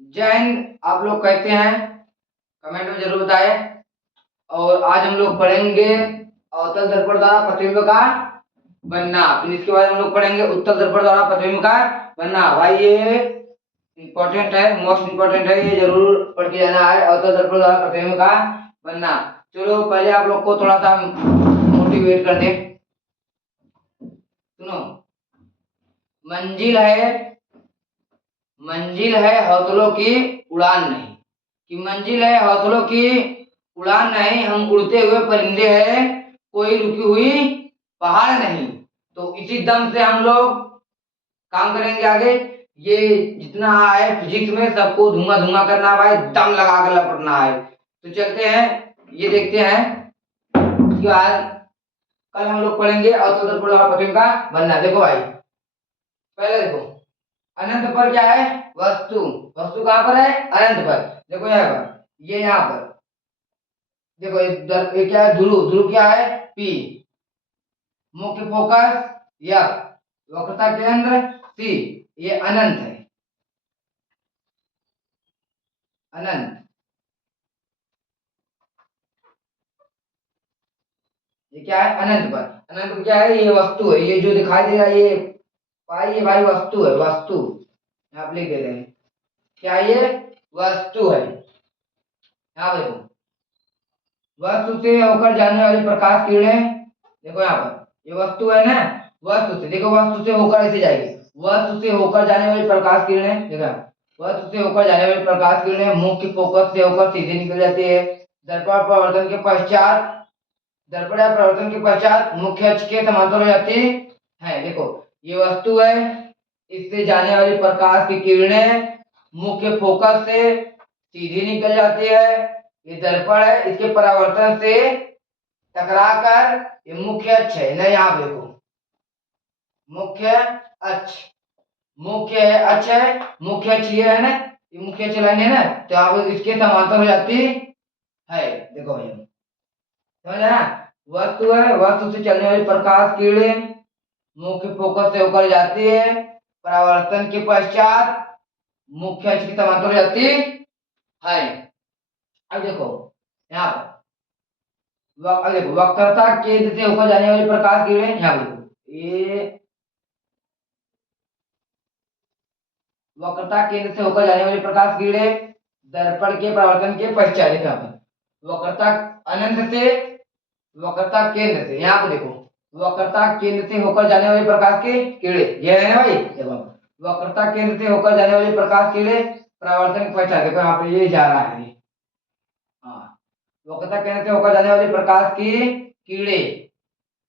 जय हिंद। आप लोग कहते हैं कमेंट में जरूर बताएं। और आज हम लोग पढ़ेंगे अवतल दर्पण द्वारा प्रतिबिंब का बनना। फिर इसके बाद हम लोग पढ़ेंगे उत्तल दर्पण द्वारा प्रतिबिंब का बनना। भाई ये इम्पोर्टेंट है, मोस्ट इम्पोर्टेंट है, ये जरूर पढ़ के जाना है। अवतल दर्पण द्वारा प्रतिबिंब का बनना। चलो पहले आप लोग को थोड़ा सा मोटिवेट कर दें। सुनो, मंजिल है हौसलों की उड़ान नहीं। कि मंजिल है हौसलों की उड़ान नहीं, हम उड़ते हुए परिंदे हैं, कोई रुकी हुई पहाड़ नहीं। तो इसी दम से हम लोग काम करेंगे आगे। ये जितना है फिजिक्स में सबको धुआं धुआं करना है भाई, दम लगा कर लपटना है। तो चलते हैं, ये देखते हैं। उसके बाद कल हम लोग पढ़ेंगे अवतल दर्पण द्वारा प्रतिबिंब का बनना। देखो भाई, पहले देखो, अनंत पर क्या है? वस्तु। वस्तु कहां पर है? अनंत पर। देखो यहाँ पर, ये यहाँ पर देखो, ये क्या है? ध्रुव। ध्रुव क्या है? पी। मुख्य फोकस एफ। वक्रता केंद्र सी। ये अनंत है, अनंत। ये क्या है? अनंत पर। अनंत पर क्या है? ये वस्तु है, ये जो दिखाई दे रहा है ये भाई, ये भाई वस्तु है, वस्तु। आप लिख दे रहे हैं क्या? ये वस्तु है। यहाँ देखो, वस्तु से होकर जाने वाली प्रकाश किरणें। देखो यहाँ पर ये वस्तु है ना, वस्तु से, देखो वस्तु से होकर ऐसे जाएगी। वस्तु से होकर जाने वाली प्रकाश किरणें, देखा, वस्तु से होकर जाने वाली प्रकाश किरणें मुख्य फोकस से होकर सीधे निकल जाती है। दर्पण परिवर्तन के पश्चात, दर्पण परिवर्तन के पश्चात मुख्य अक्ष के समांतर हो जाती है। देखो ये वस्तु है, इससे जाने वाली प्रकाश की किरणें मुख्य फोकस से सीधी निकल जाती है। ये दर्पण है, इसके परावर्तन से टकराकर ये मुख्य अक्ष है ना, यहाँ देखो मुख्य अक्ष, मुख्य अक्ष है, मुख्य अक्ष ये है ना, ये मुख्य अक्ष लाइन है ना, तो आप इसके समांतर हो जाती है। देखो भैया, समझ ना? वस्तु है, वस्तु से चलने वाली प्रकाश किरणें मुख्य फोकस से होकर जाती है, परावर्तन के पश्चात मुख्य अक्ष की समांतर हो जाती है। अब देखो यहाँ पर देखो, वक्रता केंद्र से होकर जाने वाली प्रकाश किरणें, यहाँ देखो ये वक्रता केंद्र से होकर जाने वाली प्रकाश किरणें दर्पण के परावर्तन के पश्चात, यहाँ पर वक्रता अनंत से, वक्रता केंद्र से, यहाँ पे देखो वक्रता केंद्र से होकर जाने वाली प्रकाश की किरणें, ये है ना भाई, देखो वक्रता केंद्र से होकर जाने वाली प्रकाश किरणें परावर्तन के पश्चात, देखो यहाँ पे ये जा रहा है। हाँ, वक्रता केंद्र से होकर जाने वाली प्रकाश की किरणें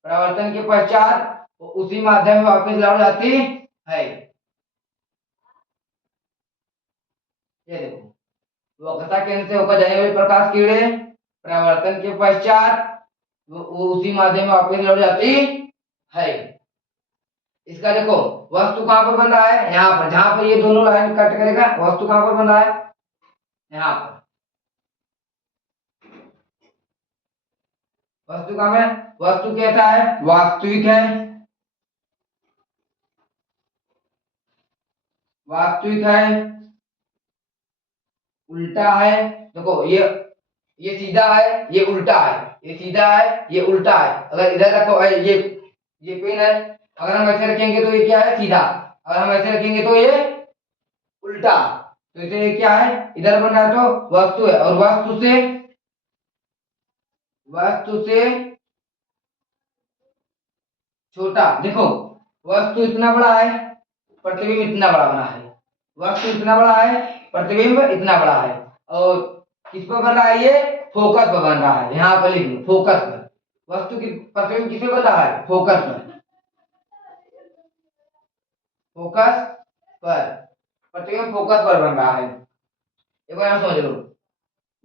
परावर्तन के पश्चात उसी माध्यम में वापस लौट जाती है। ये देखो, वक्रता केंद्र से होकर जाने वाली प्रकाश किरणें परावर्तन के पश्चात उसी माध्यम में वापस लौट जाती है। इसका देखो वस्तु कहां पर बन रहा है? यहाँ पर, जहां पर ये दोनों लाइन कट करेगा, वस्तु कहां पर बन रहा है? यहाँ पर। वस्तु कहां है? वस्तु कैसा है? वास्तविक है, वास्तविक है, उल्टा है। देखो ये सीधा है, ये उल्टा है, ये सीधा है, ये उल्टा है। अगर इधर रखो, ये पेन है, अगर हम ऐसे रखेंगे तो ये क्या है? सीधा। अगर हम ऐसे रखेंगे तो ये उल्टा। तो इसे क्या है? इधर बन रहा है तो वस्तु है, और वस्तु से छोटा। देखो वस्तु इतना बड़ा है, प्रतिबिंब इतना बड़ा बना है। वस्तु इतना बड़ा है, प्रतिबिंब इतना बड़ा है। और किस पर बन रहा है? ये फोकस पर बन रहा है। यहाँ पर लिख लो, फोकस पर। वस्तु की प्रतिबिंब किस पे बन रहा है? फोकस पर, फोकस पर, प्रतिबिंब फोकस पर बन रहा है। एक बार समझ लो,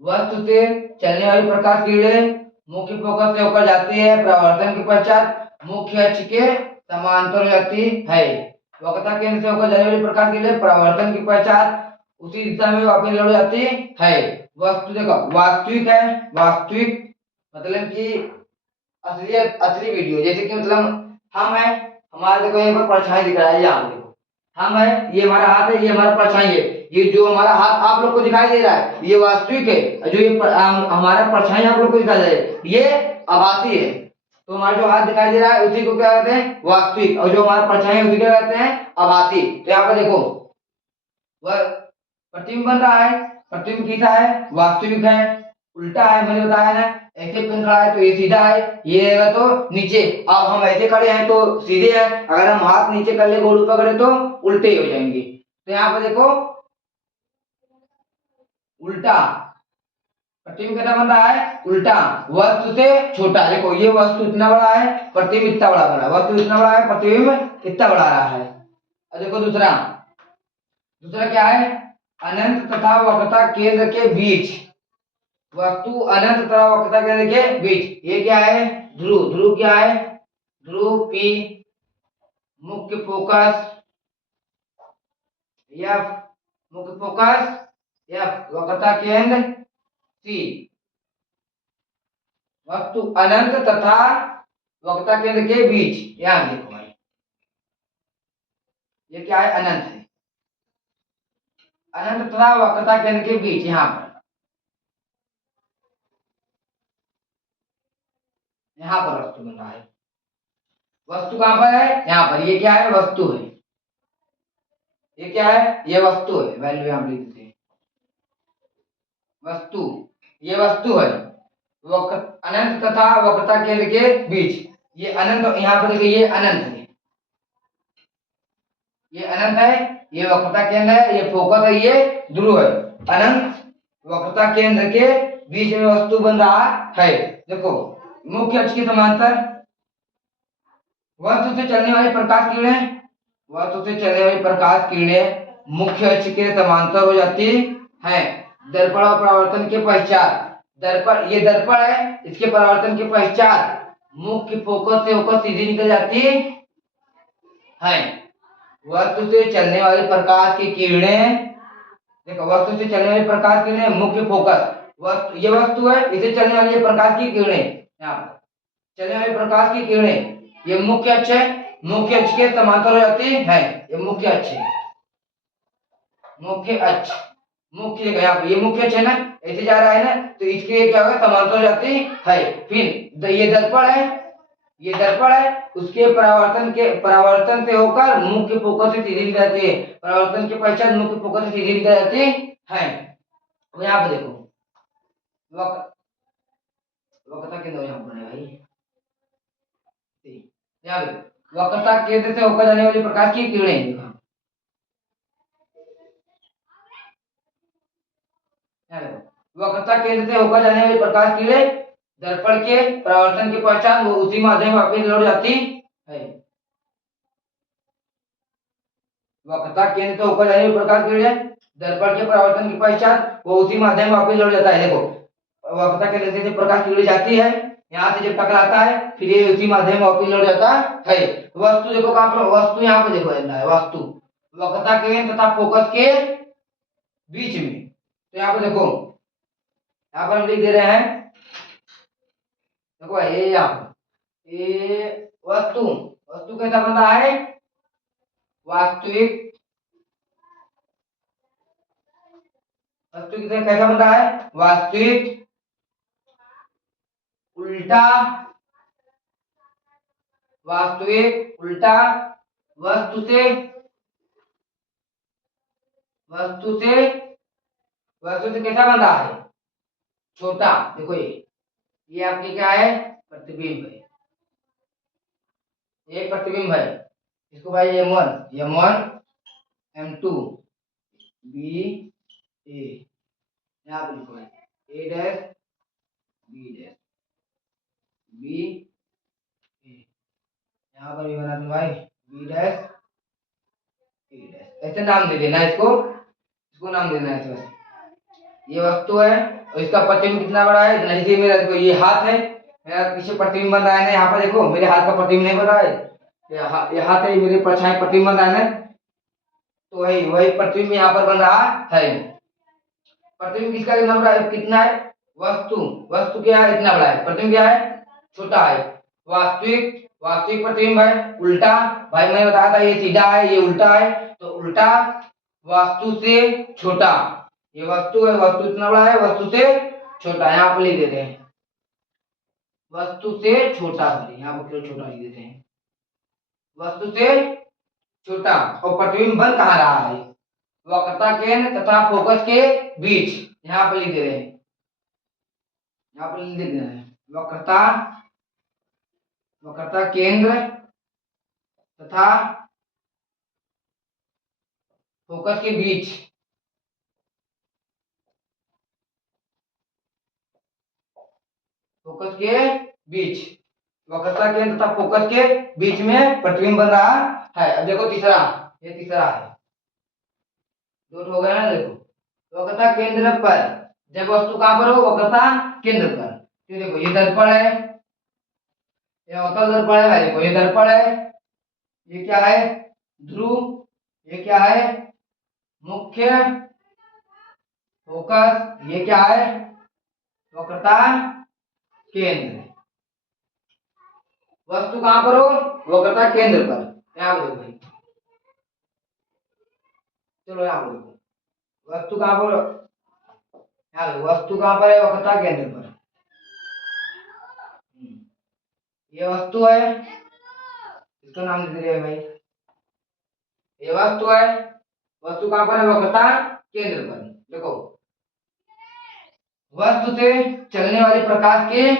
वस्तु से चलने वाली प्रकाश किरणें मुख्य फोकस से होकर जाती है, परावर्तन के पश्चात मुख्य अक्ष के समांतर हो जाती है। वक्रता केंद्र से होकर जाने वाली प्रकाश किरणें परावर्तन के पश्चात उसी दिशा में वापस लौट जाती है। वस्तु देखो वास्तविक है, वास्तविक मतलब कि असलियत, असली वीडियो, जैसे कि मतलब हम है, हमारे देखो यहाँ पर परछाई दिख रहा है, यहाँ देखो हम है, ये हमारा हाथ है, ये हमारा परछाई है। ये जो हमारा हाथ आप लोग को दिखाई दे रहा है ये वास्तविक है, जो ये हमारा परछाई आप लोग को दिखाई दे रहा है ये आभासी है। तो हमारा जो हाथ दिखाई दे रहा है उसी को क्या कहते हैं, वास्तविक, और जो हमारा परछाई है उसी को क्या कहते हैं, आभासी। तो यहाँ पर देखो वह प्रतिबिंब बन रहा है, प्रतिबिंब कैसा है, वास्तविक है, उल्टा है, मैंने बताया ना, ऐसे पेन खड़ा है तो ये सीधा है, ये रहेगा तो नीचे। अब हम ऐसे खड़े हैं तो सीधे हैं, अगर हम हाथ नीचे कर ले गोल ऊपर करें तो उल्टे ही हो जाएंगे। तो यहाँ पर देखो उल्टा, प्रतिबिंब कैसा बन रहा है, उल्टा, वस्तु से छोटा। देखो ये वस्तु इतना बड़ा है, प्रतिबिंब इतना बड़ा बन रहा है, वस्तु इतना बड़ा है, प्रतिबिंब इतना बड़ा रहा है। और देखो दूसरा, दूसरा क्या है, अनंत तथा वक्रता केंद्र के बीच, वस्तु अनंत तथा वक्रता केंद्र के बीच, ये क्या है, ध्रुव, ध्रुव क्या है, ध्रुव पी, मुख्य फोकस एफ, मुख्य फोकस एफ, वक्रता केंद्र सी। वस्तु अनंत तथा वक्रता केंद्र के बीच, यहां देखो भाई ये क्या है, अनंत है, अनंत तथा वक्रता केंद्र के बीच, यहां पर, यहां पर वस्तु बन रहा है। वस्तु कहां पर है, यहां पर, ये क्या है, वस्तु है, ये क्या है, ये वस्तु है, वैल्यू यहां लिख देते हैं, वस्तु, ये वस्तु है, वक्र अनंत तथा वक्रता केंद्र के बीच, ये अनंत, यहाँ पर देखिए ये अनंत है, ये अनंत है, ये वक्रता केंद्र है, ये फोकस है, ये ध्रुव है, अनंत वक्रता केंद्र के बीच में वस्तु बन रहा है। देखो मुख्य अक्ष के समांतर, वस्तु से चलने वाली प्रकाश किरणें, वस्तु से चलने वाली प्रकाश किरणें मुख्य अक्ष के समांतर हो जाती हैं। दर्पण और परावर्तन के पश्चात, दर्पण, ये दर्पण है, इसके परावर्तन के पश्चात मुख्य फोकस से होकर सीधी निकल जाती है। वस्तु से चलने वाली प्रकाश की किरणें, देखो वस्तु से चलने वाली प्रकाश की किरणें मुख्य फोकस, वस्तु, ये वस्तु है, इसे चलने वाली ये प्रकाश की किरणें, यहाँ पर चलने वाली प्रकाश की किरणें, ये मुख्य अक्ष है, मुख्य अक्ष के समांतर हो जाती है, ये मुख्य अक्ष है, मुख्य अक्ष, मुख्य यहाँ पे ये मुख्य अक्ष है ना, ऐसे जा रहा है ना, तो इसके क्या होगा, समांतर हो जाती है। फिर ये दर्पण है, ये दर्पण है, उसके परावर्तन से होकर मुख्य फोकस से सीधी निकल जाती है, परावर्तन के पश्चात मुख्य फोकस से सीधी निकल जाती है। अब यहाँ पे देखो वक्रता केंद्र यहाँ पर है भाई, यहाँ पे वक्रता केंद्र से होकर जाने वाली प्रकाश की किरणें, वक्रता केंद्र से होकर जाने वाली प्रकाश किरणें दर्पण के परावर्तन के पश्चात वो उसी माध्यम वापस लौट जाती है। वक्रता केंद्र से होकर जाने वाली प्रकाश किरणें दर्पण के परावर्तन के पश्चात वो उसी माध्यम वापस लौट जाता है। देखो वक्रता केंद्र से प्रकाश किरण जाती है, यहाँ से जब टकराता है फिर ये उसी माध्यम वापस लौट जाता है। वस्तु देखो कहां पर, वस्तु यहाँ पे देखो है, वस्तु वक्रता केंद्र तथा फोकस के बीच में। तो यहाँ पे देखो, यहाँ पर हम लिख दे रहे हैं, देखो ये यहाँ पर ये वस्तु, वस्तु कैसा बन रहा है, वास्तविक, वस्तु कैसा बन रहा है, वास्तविक, उल्टा, वास्तविक उल्टा, वस्तु से, वस्तु से, वस्तु से कैसा बन रहा है, छोटा। देखो ये आपकी क्या है, प्रतिबिंब है, एक प्रतिबिंब है, इसको भाई M1 M2 B A, यहाँ पर लिखो A dash B dash B A, यहाँ पर भी बना दूं भाई B डैश A डैश, ऐसे नाम दे देना इसको, इसको नाम देना है बस। ये वस्तु है और इसका प्रतिबिंब कितना बड़ा है, इतना। जैसे मेरा देखो ये हाथ है, मेरा पीछे प्रतिबिंब बन रहा है ना, यहाँ पर देखो मेरे हाथ का प्रतिबिंब नहीं बन रहा है, ये हाथ है, मेरे परछाई प्रतिबिंब बन रहा है ना, तो वही वही प्रतिबिंब यहाँ पर बन रहा है। प्रतिबिंब किसका कितना बड़ा है, कितना है, वस्तु, वस्तु क्या है, इतना बड़ा है, प्रतिबिंब क्या है, छोटा है। वास्तविक वास्तविक प्रतिबिंब है। उल्टा, भाई मैंने बताया था ये सीधा है ये उल्टा है, तो उल्टा वस्तु से छोटा। ये वस्तु है, वस्तु इतना बड़ा है, वस्तु से छोटा, यहाँ पर लिख देते हैं वस्तु से छोटा, यहाँ पर क्यों छोटा लिख देते हैं, वस्तु से छोटा। और प्रतिबिंब बन कहाँ रहा है, वक्रता केंद्र तथा फोकस के बीच, यहाँ पर लिख दे रहे हैं, यहाँ पर लिख देना है वक्रता, वक्रता केंद्र तथा फोकस के बीच, फोकस के बीच, वक्रता केंद्र तथा फोकस के बीच में प्रतिबिंब बन रहा है। अब देखो तीसरा, ये तीसरा है, दो हो गया ना। देखो वक्रता केंद्र पर, जब वस्तु कहां पर हो, वक्रता केंद्र पर, तो देखो ये दर्पण है, ये अवतल दर्पण है, देखो ये दर्पण है, ये क्या है ध्रुव, ये क्या है मुख्य फोकस, ये क्या है वक्रता केंद्र। वस्तु कहां पर हो, वक्रता केंद्र पर, यहाँ देखो भाई, चलो यहाँ देखो वस्तु कहां पर, यहाँ देखो वस्तु कहां पर है, वक्रता केंद्र पर। ये वस्तु है, इसका नाम दे दिया भाई, ये वस्तु है, वस्तु कहां पर है, वक्रता केंद्र पर। देखो वस्तु से चलने वाली प्रकाश की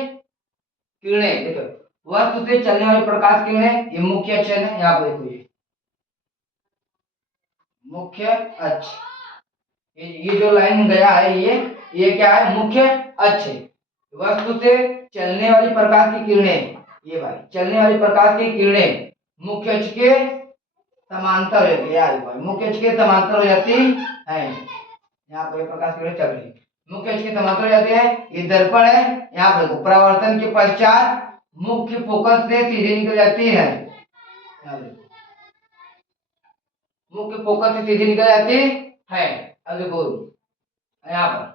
किरणें, देखो वस्तु से चलने वाली प्रकाश की किरणें, ये मुख्य अक्ष है, यहाँ पर देखो ये मुख्य अक्ष, ये जो लाइन गया है ये क्या है, मुख्य अक्ष है। वस्तु से चलने वाली प्रकाश की किरणें, ये भाई चलने वाली प्रकाश की किरणें मुख्य अक्ष के समांतर हो जाती है, यार भाई मुख्य अक्ष के समांतर हो जाती है, यहाँ पर प्रकाश की किरणें चल रही है, मुख्य अक्ष के समांतर हो जाती है। ये दर्पण है, यहाँ पर देखो परावर्तन के पश्चात मुख्य फोकस से सीधे निकल जाती है, मुख्य फोकस से सीधे निकल जाती है। अब देखो यहाँ पर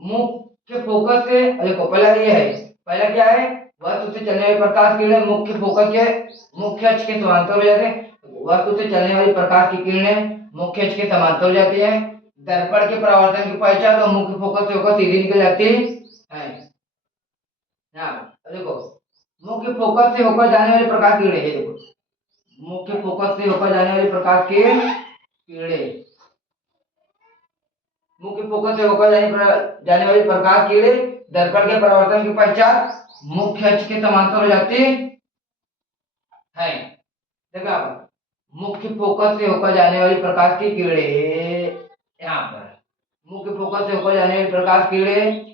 मुख्य फोकस से, देखो पहला ये है, पहला क्या है, वस्तु से चलने वाली प्रकाश की किरणें मुख्य फोकस के मुख्य अक्ष के समांतर हो जाते हैं। वस्तु से चलने वाली प्रकाश की किरणें मुख्य अक्ष के समांतर हो जाती है। दर्पण के परावर्तन के पश्चात तो मुख्य फोकस से होकर सीधी निकल जाती है। यहाँ देखो मुख्य फोकस से होकर जाने वाली प्रकाश की किरणें, देखो मुख्य फोकस से होकर जाने वाली प्रकाश की किरणें, मुख्य फोकस से होकर जाने वाली प्रकाश की किरणें दर्पण के परावर्तन के पश्चात मुख्य अक्ष के समांतर हो जाती है। देखो आप मुख्य फोकस से होकर जाने वाली प्रकाश की किरणें, यहाँ पर मुख्य फोकस से होकर जाने वाली प्रकाश की किरणें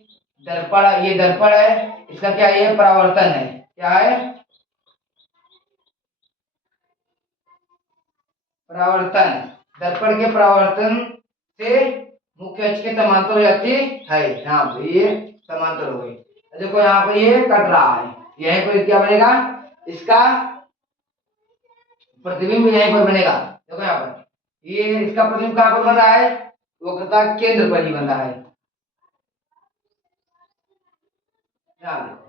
दर्पण, ये दर्पण है, इसका क्या है, परावर्तन है, क्या है परावर्तन, दर्पण के परावर्तन से मुख्य अक्ष के समांतर हो जाती है। यहाँ पे ये समांतर हो गई, देखो यहाँ पर ये कट रहा है, यहीं पर क्या बनेगा, इसका प्रतिबिंब यहीं पर बनेगा। देखो यहाँ पर ये इसका प्रतिबिंब कहाँ पर बन रहा है, वक्रता केंद्र पर ही बन रहा है। ध्यान देखो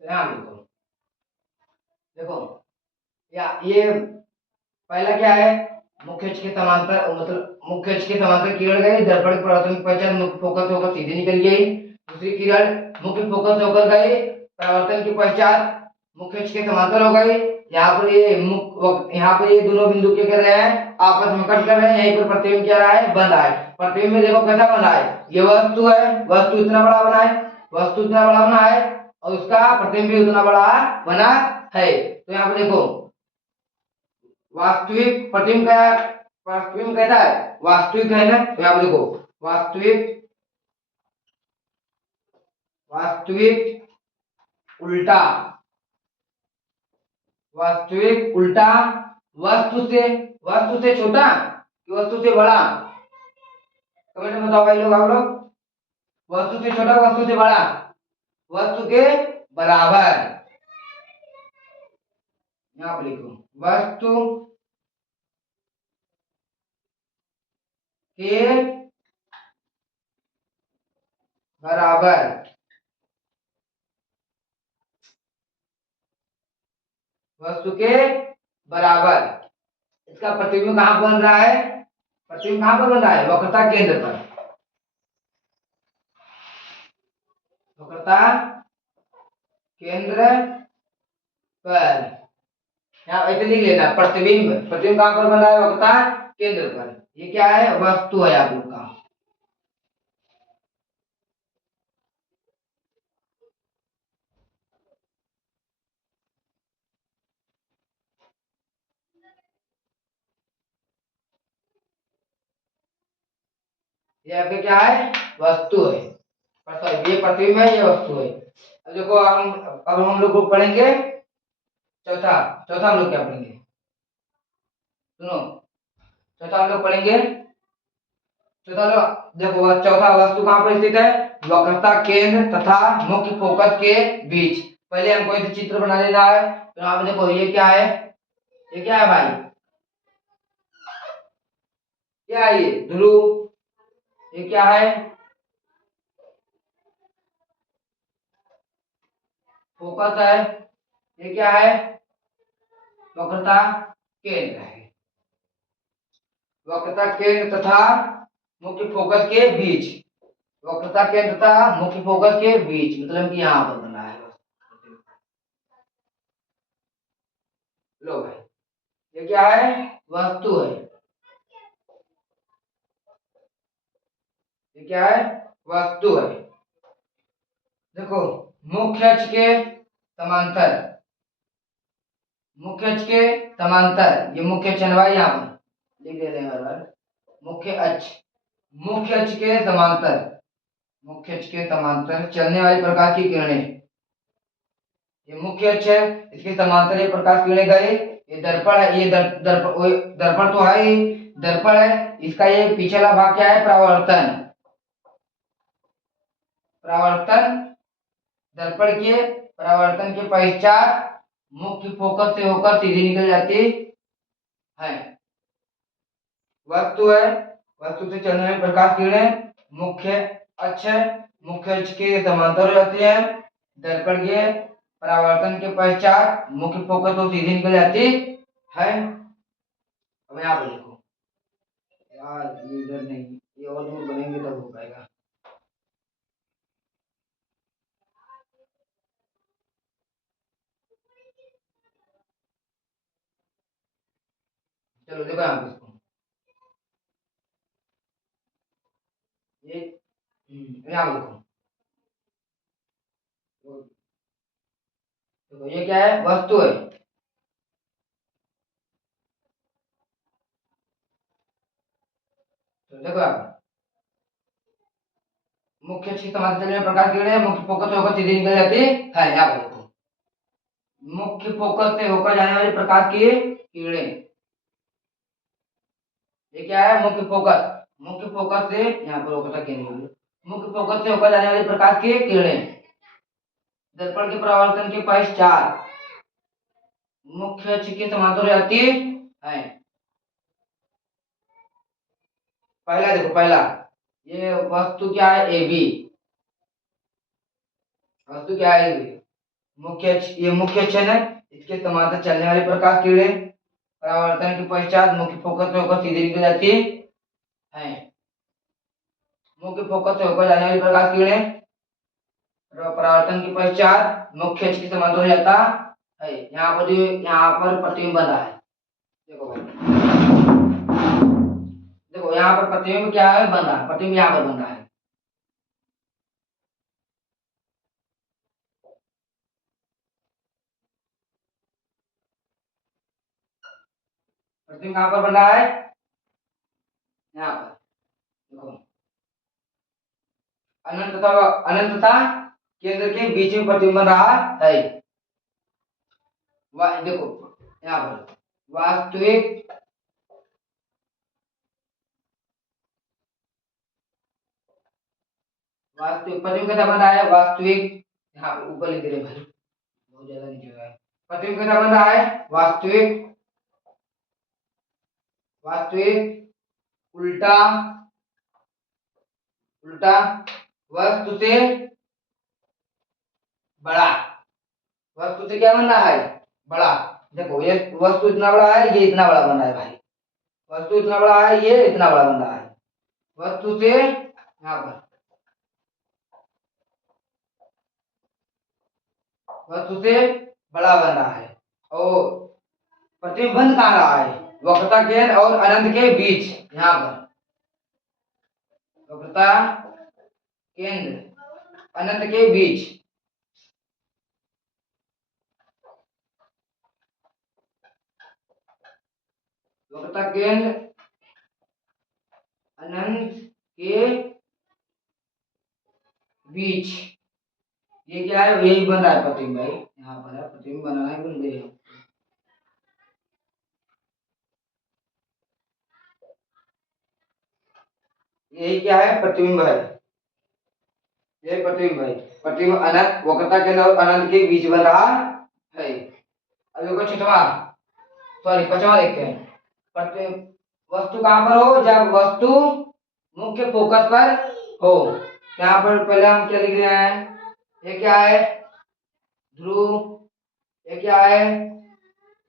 ध्यान देखो, देखो या ये पहला क्या है, मुख्य अक्ष के समांतर, मतलब मुख्य अक्ष के समांतर किरण गई, दर्पण के परावर्तन के पश्चात मुख्य फोकस होकर सीधे निकल गई। दूसरी किरण मुख्य फोकस होकर गई, परावर्तन के पश्चात मुख्य अक्ष के समांतर हो गई। यहाँ पर ये यहाँ पर ये दोनों बिंदु क्या कर रहे हैं, आपस में कट कर रहे हैं, यहीं पर प्रतिबिंब क्या रहा है, बन रहा है। प्रतिबिंब में देखो कैसा बन रहा है, ये वस्तु है, वस्तु इतना बड़ा बना है, वस्तु इतना बड़ा बना है, और उसका प्रतिबिंब भी उतना बड़ा बना है। तो यहाँ पर देखो वास्तविक प्रतिबिंब का, प्रतिबिंब कैसा है, वास्तविक है ना, तो यहाँ देखो वास्तविक, वास्तविक उल्टा, वास्तविक उल्टा, वस्तु से छोटा, कि वस्तु से बड़ा? कमेंट में बताओ भाई लोग, आप लोग। वस्तु से छोटा, वस्तु से बड़ा, वस्तु के बराबर। यहाँ पर लिखो वस्तु के बराबर। वस्तु के बराबर। इसका प्रतिबिंब कहां बन रहा है? प्रतिबिंब कहां पर बन रहा है? वक्रता केंद्र पर। वक्रता केंद्र पर। यहाँ ऐसे लिख लेना, प्रतिबिंब। प्रतिबिंब कहां पर बन रहा है? वक्रता केंद्र पर। ये क्या है? वस्तु है आप लोग का। ये आपके क्या है? वस्तु है। सॉरी, ये प्रतिबिंब है, ये वस्तु है। अब देखो, हम लोग को पढ़ेंगे चौथा। चौथा हम लोग क्या पढ़ेंगे? सुनो, चौथा हम लोग पढ़ेंगे। चौथा देखो, चौथा वस्तु कहां पर स्थित है? वक्रता केंद्र तथा मुख्य फोकस के बीच। पहले हमको इसे चित्र बना लेना है। तो यहाँ पे देखो, ये क्या है? ये क्या है भाई? क्या है ये? ध्रुव। ये क्या है? फोकस है। ये क्या है? वक्रता केंद्र है। वक्रता केंद्र तथा मुख्य फोकस के बीच। वक्रता केंद्र तथा मुख्य फोकस के बीच, मतलब कि यहाँ पर बना है। लो भाई, ये क्या है? वस्तु है। ये क्या है? वस्तु है। देखो, मुख्य अक्ष के समांतर। मुख्य अक्ष के समांतर, ये मुख्य अक्ष है भाई, यहाँ पर लिख देते हैं हर बार। मुख्य अक्ष। मुख्य अक्ष के समांतर। मुख्य अक्ष के समांतर चलने वाली प्रकाश की किरणें। ये मुख्य अक्ष है, इसके समांतर ये प्रकाश किरणें गए। ये दर्पण है, ये दर्पण तो है ही। दर्पण है, इसका ये पिछला भाग क्या है? परावर्तन। परावर्तन। दर्पण के परावर्तन के पश्चात मुख्य फोकस से होकर सीधी निकल जाती है। वस्तु है, वस्तु से चलने वाली प्रकाश किरणें मुख्य अक्ष है। मुख्य अक्ष के समांतर हो जाती है। दर्पण के परावर्तन के पश्चात मुख्य फोकस तो सीधी निकल जाती है। अब यहाँ पर देखो यार, ये इधर नहीं, ये और दूर बनेंगे तब हो पाएगा। चलो देखो यहाँ पे इसको, ये यहाँ पे देखो। देखो, ये क्या है? वस्तु है। तो देखो आप, मुख्य अक्ष के समांतर चलने वाली प्रकाश किरणें मुख्य फोकस से होकर सीधी निकल जाती है। यहाँ पे देखो, मुख्य फोकस से होकर जाने वाली प्रकाश की किरणें। ये क्या है? मुख्य फोकस। मुख्य फोकस से यहाँ पर होकर केंद्र, मुख्य फोकस से होकर जाने वाली प्रकाश की किरणें दर्पण के परावर्तन के पश्चात मुख्य अक्ष के समांतर हो जाती है। पहला देखो, पहला ये वस्तु क्या है? A B. वस्तु क्या है? A B. मुख्य अक्ष, ये मुख्य अक्ष है ना, इसके समांतर चलने वाली प्रकाश किरणें परावर्तन के पश्चात मुख्य फोकस से होकर सीधी निकल जाती है। मुख्य फोकस से होकर जाने वाली प्रकाश किरणें परावर्तन के पश्चात मुख्य अक्ष के समांतर हो जाता है। यहाँ पर यहाँ पर प्रतिबिंब बना है। देखो भाई, देखो यहाँ पर प्रतिबिंब क्या है? बन रहा है। प्रतिबिंब यहाँ पर बन रहा है। प्रतिबिंब कहाँ पर बन रहा है? यहाँ पर देखो, अनंतता केंद्र के बीच में प्रतिबिंब बन रहा है। देखो यहाँ पर वास्तविक वास्तविक प्रतिबिंब कैसा बन रहा है? वास्तविक, यहाँ पर ऊपर लिख दे भाई, बहुत ज्यादा नीचे हो रहा है। प्रतिबिंब कैसा बन रहा है? वास्तविक, वास्तविक उल्टा, उल्टा वस्तु से बड़ा, वस्तु से क्या बन रहा है? बड़ा। देखो ये वस्तु इतना बड़ा है, ये इतना बड़ा बन रहा है भाई, वस्तु इतना बड़ा है, ये इतना बड़ा बन रहा है, वस्तु से यहाँ पर, वस्तु से बड़ा बन रहा है। और प्रतिबिंब बन कहाँ रहा है? वक्रता केंद्र और अनंत के बीच, यहाँ पर वक्रता केंद्र अनंत के बीच, वक्रता केंद्र अनंत के बीच, ये क्या है? यही बन रहा है प्रतिबिंब भाई, यहाँ पर है प्रतिबिंब बनाना है, बन गया। यही क्या है? प्रतिबिंब है, यही प्रतिबिंब है। प्रतिबिंब अनंत, वक्रता केंद्र और अनंत के बीच बन रहा है। अब देखो छठवां, सॉरी पांचवा देखते हैं। प्रतिबिंब वस्तु कहाँ पर हो? जब वस्तु मुख्य फोकस पर हो। यहाँ पर पहले हम क्या लिख रहे हैं? ये क्या है? ध्रुव। ये क्या है?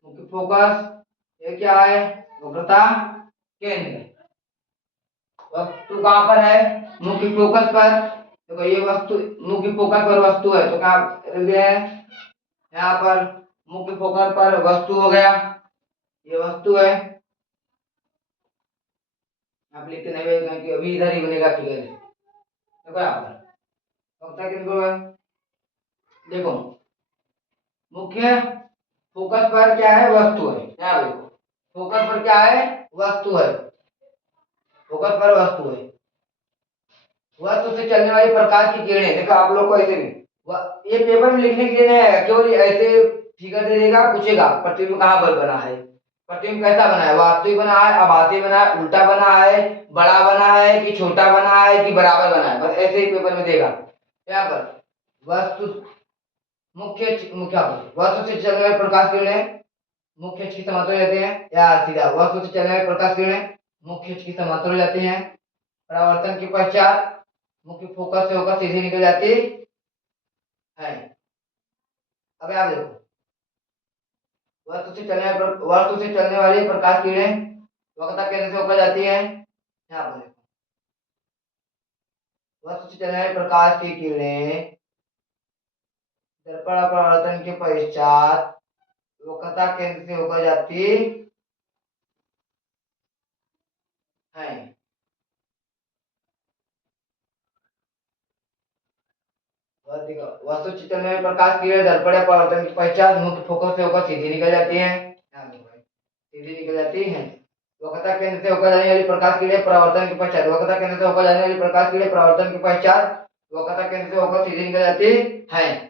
मुख्य फोकस। ये क्या है? वक्रता केंद्र। वस्तु कहाँ पर है? मुख्य फोकस पर। देखो ये वस्तु मुख्य फोकस पर वस्तु है, तो क्या है? यहाँ पर मुख्य फोकस पर वस्तु हो गया, ये वस्तु है। आप लिखते नहीं हुए कि अभी इधर ही बनेगा फिगर। देखो यहाँ पर वक्रता केंद्र है। देखो मुख्य फोकस पर क्या है? वस्तु है। यहाँ देखो फोकस पर क्या है? वस्तु है, फोकस पर वस्तु है। वस्तु से चलने वाली प्रकाश की किरणें, देखो आप लोग को ऐसे भी ये पेपर में लिखने के लिए नहीं है, केवल ऐसे फिगर दे देगा, पूछेगा प्रतिबिंब कहाँ पर बना है, प्रतिबिंब कैसा बना है? वास्तविक बना है, आभासी बना है, उल्टा बना है, बड़ा बना है कि छोटा बना है कि बराबर बना है, बस ऐसे ही पेपर में देगा। यहाँ पर वस्तु मुख्य मुख्य वस्तु से चलने वाले प्रकाश किरणें मुख्य अक्ष की समांतर हो जाते हैं, या सीधा वस्तु से चलने वाले प्रकाश किरणें मुख्य अक्ष की समांतर हो जाती हैं। परावर्तन के पश्चात मुख्य फोकस से होकर सीधे निकल जाती है। अब आप देखो वस्तु से चलने वाली प्रकाश किरणें वक्रता केंद्र से होकर जाती है। यहाँ पर देखो वस्तु से चलने वाली प्रकाश की किरणें दर्पण परावर्तन के पश्चात वक्रता केंद्र से होकर जाती है। वस्तु से चलने वाली प्रकाश किरणें दर्पण या परावर्तन के पश्चात मुख्य फोकस से होकर सीधे निकल जाती हैं, सीधे निकल जाती हैं। वक्रता केंद्र से होकर जाने वाली प्रकाश किरणें परावर्तन के पश्चात वक्रता केंद्र से होकर जाने वाली प्रकाश किरणें परावर्तन के पश्चात वक्रता केंद्र से होकर सीधे निकल जाती हैं।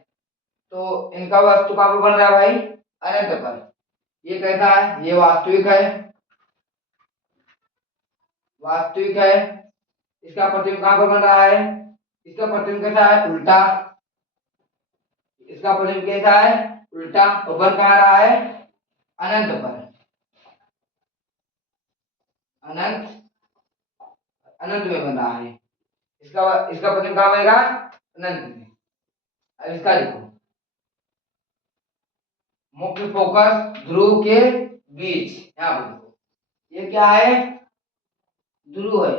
तो इनका वस्तु कहाँ पर बन रहा है भाई? अनंत पर। ये कैसा है? ये वास्तविक है, वास्तविक है। इसका प्रतिबिंब कहाँ पर बन रहा है? इसका प्रतिबिंब कैसा है? उल्टा। इसका प्रतिबिंब कैसा है? उल्टा। और बन कहाँ रहा है? अनंत पर। अनंत, अनंत में बन रहा है। इसका इसका प्रतिबिंब कहाँ बनेगा? अनंत में। अब इसका लिखो मुख्य फोकस ध्रुव के बीच, यहाँ पर देखो ये क्या है? ध्रुव है,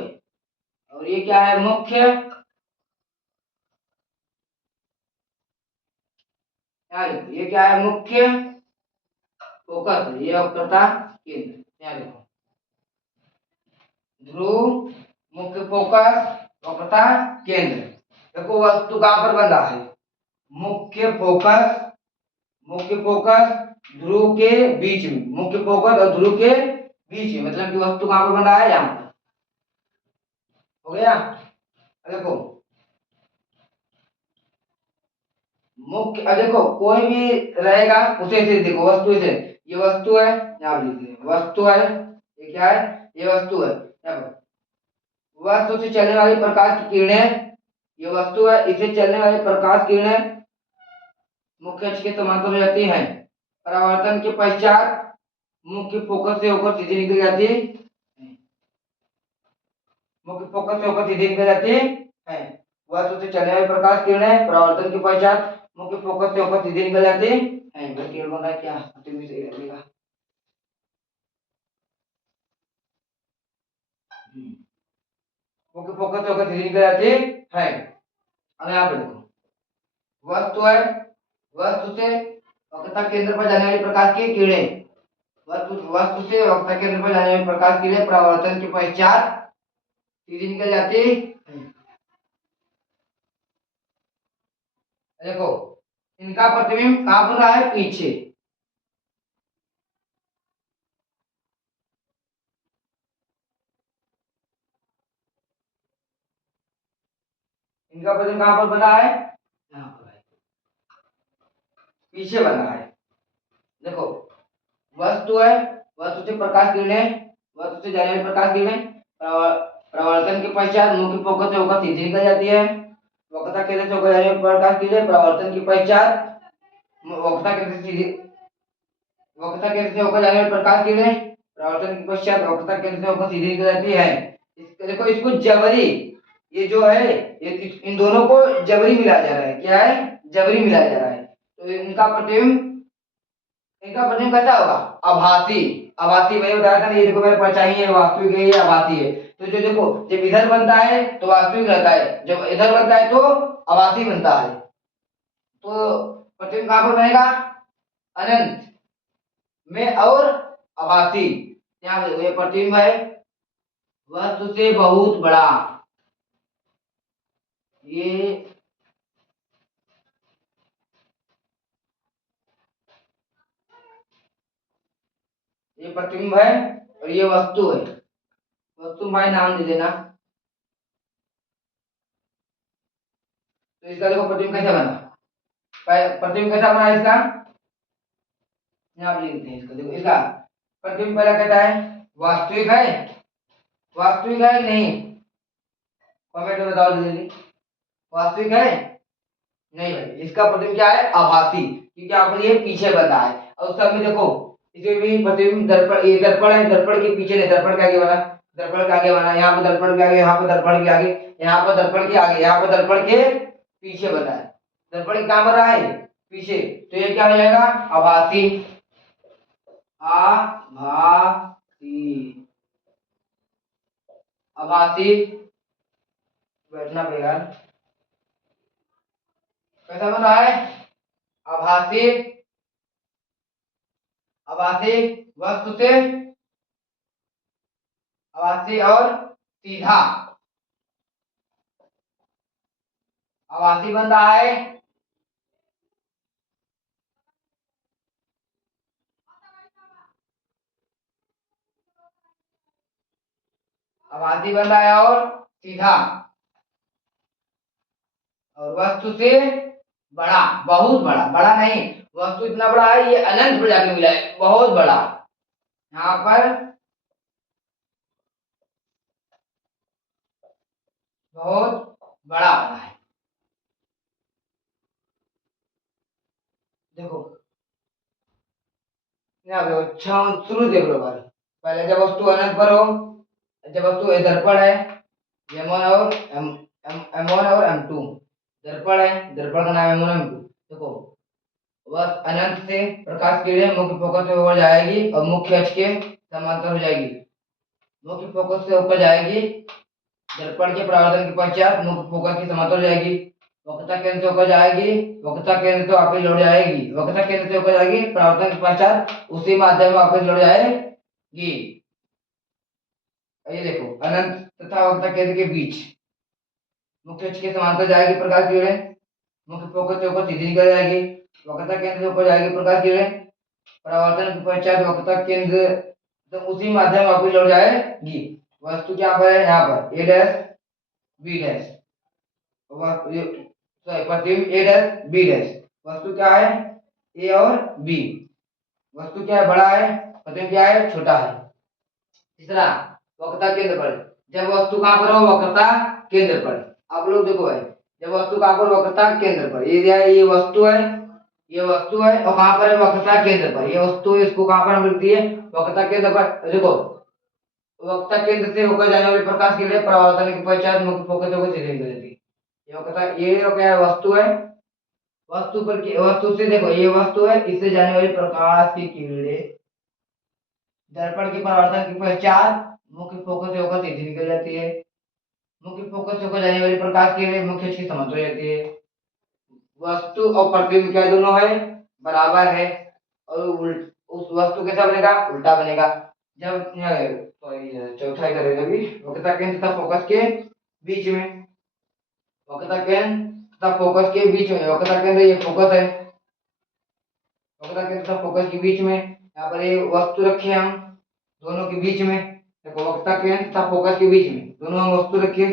और ये क्या है? मुख्य, यहाँ देखो ये क्या है? मुख्य फोकस है, ये वक्रता केंद्र। यहाँ देखो ध्रुव, मुख्य फोकस, वक्रता केंद्र। देखो वस्तु कहाँ पर बन रहा है? मुख्य फोकस, मुख्य फोकस ध्रुव के बीच में, मुख्य फोकस और ध्रुव के बीच में, मतलब कि वस्तु कहाँ पर बन रहा है? यहाँ पर। हो गया? देखो मुख्य, देखो कोई भी रहेगा उसे से देखो वस्तु से, ये वस्तु है, यहाँ लिख दें वस्तु है, ये क्या है? ये वस्तु है। यहाँ पर वस्तु से चलने वाली प्रकाश की किरणें, ये वस्तु है, इसे चलने वाली प्रकाश किरणें मुख्य अक्ष के समांतर हो जाती हैं। परावर्तन के पश्चात मुख्य फोकस से होकर सीधे निकल जाती है। मुख्य फोकस से होकर सीधे निकल जाती है। वस्तु से चलने वाली प्रकाश किरणें परावर्तन के पश्चात मुख्य फोकस से होकर सीधे निकल जाती है। केवल बन रहा है क्या तुम्हें सही लगेगा। मुख्य फोकस से होकर सीधे निकल जाती है। अब यहाँ पे देखो वस्तु है, वस्तु से वक्रता केंद्र पर जाने वाली प्रकाश की किरणें वस्तु से वक्रता केंद्र पर जाने वाली प्रकाश की किरणें परावर्तन के पश्चात सीधी निकल जाती है। देखो इनका प्रतिबिंब कहाँ बन रहा है, पीछे। इनका प्रतिबिंब कहाँ पर बना है, यहाँ पर है, पीछे बना है। देखो वस्तु है, वस्तु से प्रकाश किरणें वस्तु से जाने वाली प्रकाश किरणें परावर्तन के पश्चात मुख्य फोकस से होकर सीधी निकल जाती है। वक्रता केंद्र से होकर जाने वाली प्रकाश किरणें परावर्तन के पश्चात वक्रता केंद्र से सीधी वक्रता केंद्र से होकर जाने वाली प्रकाश किरणें परावर्तन के पश्चात वक्रता केंद्र से होकर सीधी निकल जाती है। देखो इसको जबरी, ये जो है ये इन दोनों को जबरी मिलाया जा रहा है। क्या है, जबरी मिलाया जा रहा है। तो इनका प्रतिबिंब कैसा होगा, आभासी। आभासी मैंने बताया था ना, ये देखो मेरे पास चाहिए वास्तविक है, ये आभासी है। तो जो देखो जब इधर बनता है तो वास्तविक रहता है, जब इधर बनता है तो आभासी बनता है। तो प्रतिबिंब कहाँ पर बनेगा, अनंत में और आभासी। यहाँ पे ये प्रतिबिंब है वस्तु से बहुत बड़ा, ये प्रतिबिंब है और ये वस्तु है। वस्तु भाई नाम दे देना। तो इसका देखो प्रतिबिंब कैसा बना, प्रतिबिंब कैसा बना इसका, यहाँ पे लिखते हैं इसको। देखो इसका प्रतिबिंब पहला कहता है वास्तविक है, वास्तविक है कि नहीं, कमेंट में बताओ जल्दी। वास्तविक है नहीं भाई, इसका प्रतिबिंब क्या है, आभासी, क्योंकि यहाँ पर ये पीछे बना है। और उस समय देखो इसे भी प्रतिबिंब दर्पण, ये दर्पण है, दर्पण के पीछे नहीं, दर्पण के आगे बना, दर्पण के आगे बना, यहाँ पर दर्पण के आगे, यहाँ पर दर्पण के आगे, यहाँ पर दर्पण के आगे, यहाँ पर दर्पण के पीछे बना है। दर्पण कहाँ बना है, पीछे। तो ये क्या हो जाएगा, आभासी। आभासी, आभासी, बैठना पड़ेगा। कैसा बन रहा है, आभासी। आभासी वस्तु से आभासी और सीधा, आभासी बन रहा है। आभासी बन रहा है और सीधा, और वस्तु से बड़ा, बहुत बड़ा, बड़ा नहीं, वस्तु इतना बड़ा है ये अनंत पर जाके मिला है, बहुत बड़ा। यहाँ पर बहुत बड़ा बना है। देखो यहाँ पे अच्छा शुरू देख लो बार, पहले जब वस्तु अनंत पर हो, जब वस्तु दर्पण है, M1 और M1 और M2 दर्पण है, दर्पण का नाम M1 M2। देखो वह अनंत से प्रकाश किरणें मुख्य फोकस से होकर जाएगी और मुख्य अक्ष के समांतर हो जाएगी। मुख्य फोकस से होकर जाएगी, दर्पण के परावर्तन के पश्चात मुख्य फोकस की समांतर हो जाएगी। वक्रता केंद्र से होकर जाएगी, वक्रता केंद्र से वापस लौट जाएगी, वक्रता केंद्र से होकर जाएगी, परावर्तन के पश्चात उसी माध्यम में वापस लौट जाएगी। ये देखो अनंत तथा वक्रता केंद्र के बीच मुख्य अक्ष के समांतर जाएगी प्रकाश किरणें, मुख्य फोकस से होकर सीधी निकल जाएगी, वक्रता केंद्र से ऊपर जाएगी प्रकाश किरणें, परावर्तन के पश्चात वक्रता केंद्र तो उसी माध्यम वापस लौट जाएगी। वस्तु क्या पर है, यहाँ पर ए डैश बी डैश, प्रतिबिंब ए डैश बी डैश। वस्तु क्या है, ए और बी। वस्तु क्या है, बड़ा है, प्रतिबिंब क्या है, छोटा है। तीसरा वक्रता केंद्र पर, जब वस्तु कहाँ पर हो, वक्रता केंद्र पर। आप लोग देखो भाई जब वस्तु कहाँ पर, वक्रता केंद्र पर, ये दिया है, ये वस्तु है, ये वस्तु है, और कहाँ पर है, वक्रता केंद्र पर। ये वस्तु है, इसको कहाँ पर हम लिख दिए, वक्रता केंद्र पर। देखो वक्रता केंद्र से होकर जाने वाले प्रकाश की किरण परावर्तन के पश्चात मुख्य फोकस होकर सीधे निकल जाती है। ये वक्रता, ये क्या है, वस्तु है, वस्तु पर वस्तु से, देखो ये वस्तु है, इससे जाने वाली प्रकाश की किरणें दर्पण के परावर्तन के पश्चात मुख्य फोकस से होकर सीधी निकल जाती है। मुख्य फोकस से होकर जाने वाली प्रकाश की किरणें मुख्य अक्ष के समांतर हो जाती है। वस्तु और प्रतिबिंब क्या दोनों है, बराबर है, और उस वस्तु कैसा बनेगा, उल्टा बनेगा। जब सॉरी चौथा ही करेगा अभी, वक्रता केंद्र तथा फोकस के बीच में, वक्रता केंद्र तथा फोकस के बीच में, वक्रता केंद्र ये फोकस है, वक्रता केंद्र तथा फोकस के बीच में यहाँ पर ये वस्तु रखे हम दोनों के बीच में। देखो वक्रता केंद्र तथा फोकस के बीच में दोनों हम वस्तु रखे,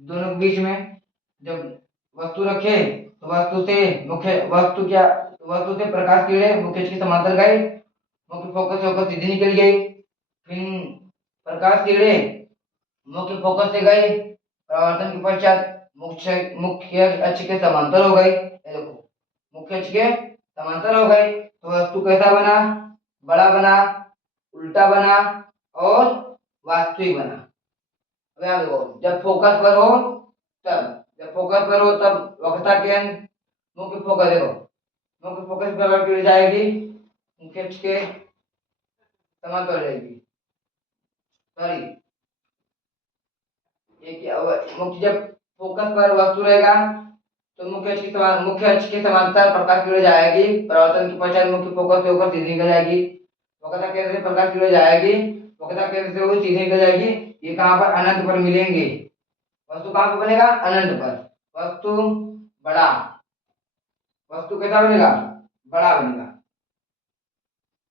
दोनों के बीच में जब वस्तु रखे तो वस्तु से मुख्य, वस्तु क्या, वस्तु से प्रकाश किरणें मुख्य अक्ष के समांतर गए, मुख्य फोकस से होकर सीधी निकल गई। फिर प्रकाश किरणें मुख्य फोकस से गए, परावर्तन के पश्चात मुख्य मुख्य अक्ष के समांतर हो गए। देखो मुख्य अक्ष के समांतर हो गए तो वस्तु कैसा बना, बड़ा बना, उल्टा बना और वास्तविक बना। अब यहाँ देखो जब फोकस पर हो तब, जब फोकस पर हो तब वक्रता केंद्र मुख्य फोकस, देखो मुख्य फोकस पर किरण जाएगी, मुख्य अक्ष के समांतर हो जाएगी। सॉरी ये क्या, मुख्य जब फोकस पर वस्तु रहेगा तो मुख्य अक्ष के समान, मुख्य अक्ष के समांतर प्रकाश किरण जाएगी, परावर्तन के पश्चात मुख्य फोकस से होकर सीधी निकल जाएगी। वक्रता केंद्र से प्रकाश किरण जाएगी, वक्रता केंद्र से वो सीधे निकल जाएगी। ये कहाँ पर, अनंत पर मिलेंगे। वस्तु कहाँ पर बनेगा, अनंत पर। वस्तु बड़ा, वस्तु कैसा बनेगा, बड़ा बनेगा।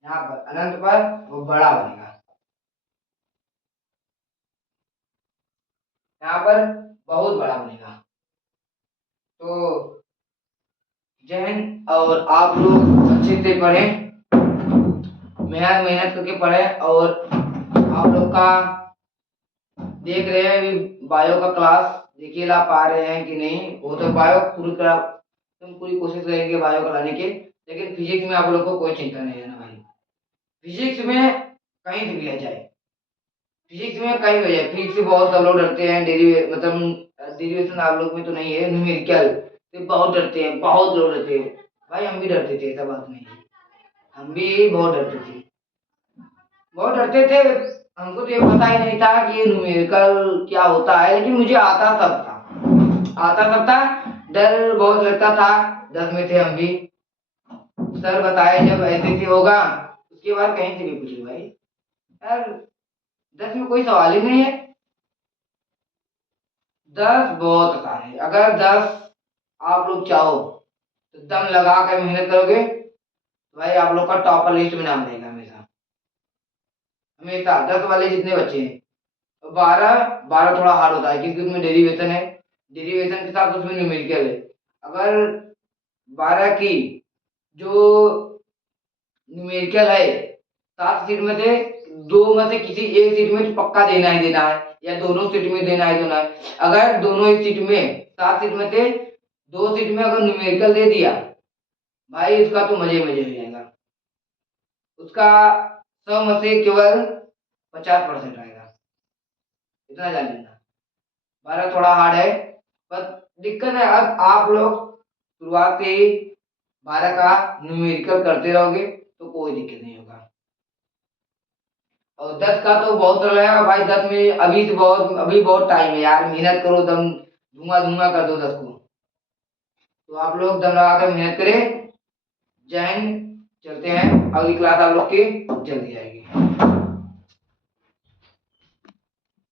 यहाँ पर अनंत पर वो बड़ा बनेगा, यहाँ पर बहुत बड़ा बनेगा। तो जैन और आप लोग अच्छे से पढ़ें, मेहनत मेहनत करके पढ़े। और आप लोग का देख रहे हैं अभी बायो का क्लास, देखिए ला पा रहे हैं कि नहीं, वो तो बायो पूरी तरह तुम पूरी कोशिश करेंगे बायो को लाने की। लेकिन फिजिक्स में आप लोग को कोई चिंता नहीं है ना भाई, फिजिक्स में कहीं से भी आ जाए, फिजिक्स में कहीं भी आ जाए। फिजिक्स से बहुत सब लोग डरते हैं, मतलब डेरिवेशन आप लोग में तो नहीं है, न्यूमेरिकल से बहुत डरते हैं, बहुत लोग डरते हैं। भाई हम भी डरते थे, ऐसा बात नहीं है, हम भी बहुत डरते थे, बहुत डरते थे। हमको तो ये पता ही नहीं था कि ये न्यूमेरिकल क्या होता है, लेकिन मुझे आता सब था, आता सब था। डर बहुत लगता था, 10 में थे हम भी। सर बताए जब ऐसे ऐसे होगा, उसके बाद कहीं से भी पूछ लो भाई, यार 10 में कोई सवाल ही नहीं है। 10 बहुत आसान है, अगर 10 आप लोग चाहो तो दम लगा कर मेहनत करोगे तो भाई आप लोग का टॉपर लिस्ट में नाम रहेगा हमेशा, हमेशा। 10 वाले जितने बच्चे हैं, 12 थोड़ा हार्ड होता है क्योंकि उसमें डेरिवेशन है, डेरिवेशन के साथ उसमें न्यूमेरिकल है। अगर 12 की जो न्यूमेरिकल है, 7 सीट में से 2 में से किसी एक सीट में तो पक्का देना ही देना है, या दोनों सीट में देना ही देना है। अगर दोनों ही सीट में, 7 सीट में से 2 सीट में अगर न्यूमेरिकल दे दिया भाई, उसका तो मजे मजे हो जाएगा, उसका 100 में से केवल 50% आएगा, इतना जान लेना। 12 थोड़ा हार्ड है, पर दिक्कत है अब आप लोग शुरुआत से ही 12 का न्यूमेरिकल करते रहोगे तो कोई दिक्कत नहीं होगा। और 10 का तो बहुत सरल है भाई, 10 में अभी से बहुत, अभी बहुत टाइम है यार, मेहनत करो, दम धुआं धुआं कर दो 10 को। तो आप लोग दम लगा कर मेहनत करें। जय हिंद, चलते हैं, अगली क्लास आप लोग की जल्दी आएगी।